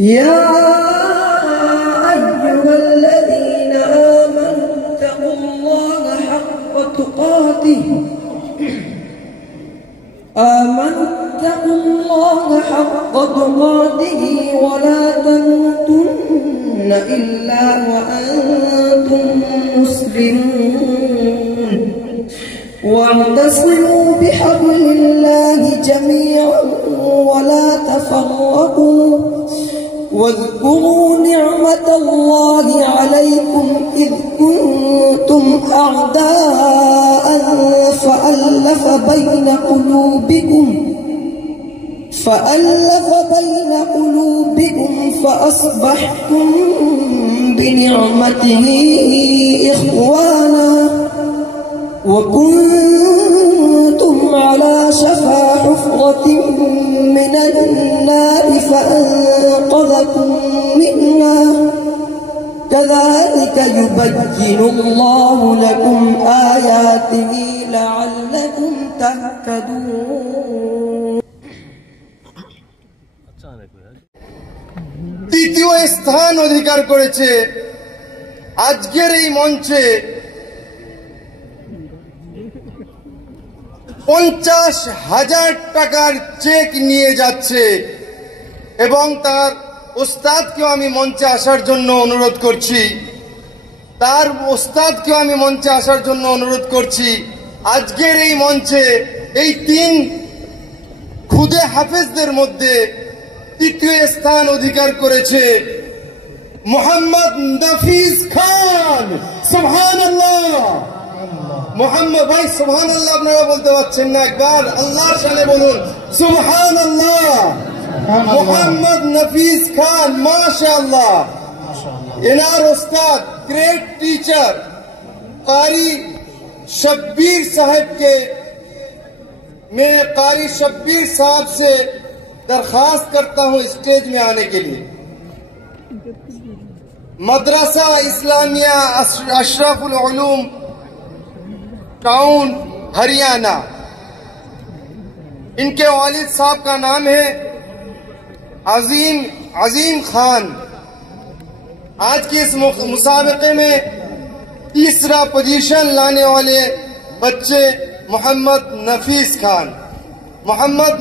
يا أيها الذين آمنوا اتقوا الله حق تقاته ولا تموتن إلا وأنتم مسلمون واعتصموا بحبل الله جميعا ولا تفرقوا واذكروا نعمة الله عليكم إذ كنتم أعداء فألف بين قلوبكم فأصبحتم بنعمته إخوانا وكنتم على شفا حفرة من النار فأنقذكم منها كذلك يبين الله لكم آياته لعلكم تهتدون। তৃতীয় স্থান অধিকার করেছে আজকের এই মঞ্চে 50,000 টাকার চেক নিয়ে যাচ্ছে এবং তার ওস্তাদকেও আমি মঞ্চে আসার জন্য অনুরোধ করছি। আজকের এই মঞ্চে এই 3 খুদে হাফেজদের মধ্যে তৃতীয় স্থান অধিকার করেছে মোহাম্মদ নাফিস খান। সুবহানাল্লাহ। মোহাম্মদ ভাই সুবহানাল্লাহ আপনারা বলতে পারছেন না, একবার আল্লাহর শানে বলুন সুবহানাল্লাহ। মোহাম্মদ নাফিস খান মাশাআল্লাহ। এনার ওস্তাদ ग्रेट टीचर कारी शब्बीर साहब के मैं कारी शब्बीर साहब से दरखास्त करता हूं स्टेज में आने के लिए। मदरसा इस्लामिया अशरफुल उलूम टाउन हरियाणा, इनके वालिद साहब का नाम है अजीम खान। आज की इस मुसाबके में तीसरा पोजीशन लाने वाले बच्चे मोहम्मद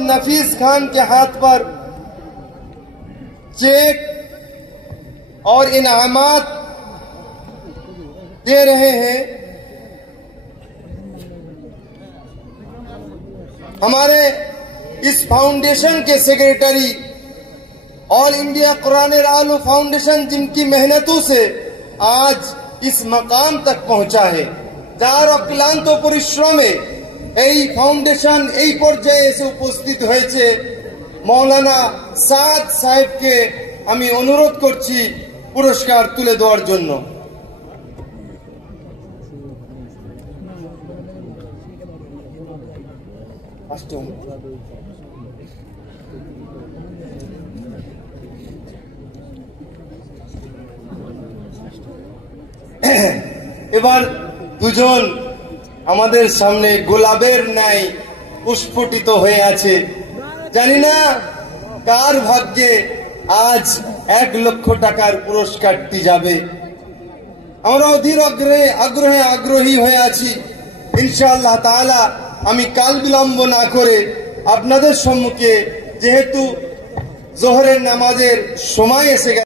नफीस खान के हाथ पर चेक और इनामात दे रहे हैं। हमारे इस फाउंडेशन के सेक्रेटरी ऑल इंडिया कुरान आलू फाउंडेशन, जिनकी मेहनतों से आज इस मकाम तक पहुंचा है, যার অক্লান্ত পরিশ্রমে এই ফাউন্ডেশন এই পর্যায়ে এসে উপস্থিত হয়েছে। মৌলানা সাদ সাহেবকে আমি অনুরোধ করছি পুরস্কার তুলে দেওয়ার জন্য। এবার দুজন আমাদের সামনে গোলাপের ন্যায় পুষ্পটিত হয়ে আছে। জানি না কার ভাগ্যে আজ 1 লক্ষ টাকার পুরস্কারটি যাবে। আমরা অধীর আগ্রহী হয়ে আছি। ইনশাআল্লাহ তাআলা আমি কাল বিলম্ব না করে আপনাদের সম্মুখে, যেহেতু জোহরের নামাজের সময় এসে